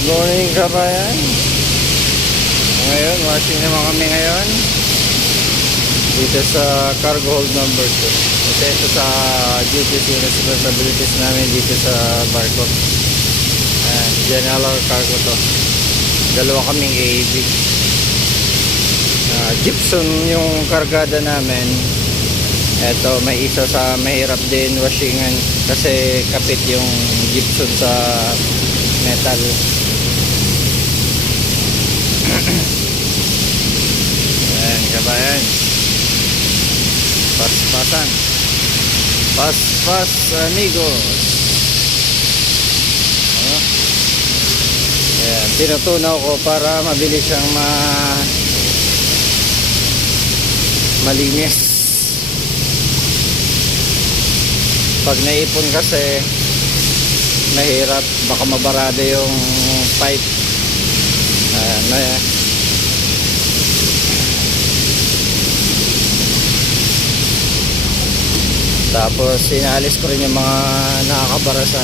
Good morning kabayan. Ngayon, washing naman kami ngayon dito sa cargo hold number 2. Kasi ito sa duties and responsibilities namin dito sa barko. General cargo to. Dalawa kaming AAV. Gypsum yung kargada namin. Ito, may isa sa mahirap din washingan kasi kapit yung gypsum sa metal. Ayan kabayan, paspasan, paspas amigos. Ayan, tinutunaw ko para mabilis siyang malinis. Pag naipon kasi mahirap, baka mabarado yung pipe. Ayan, tapos inalis ko rin yung mga nakakabara sa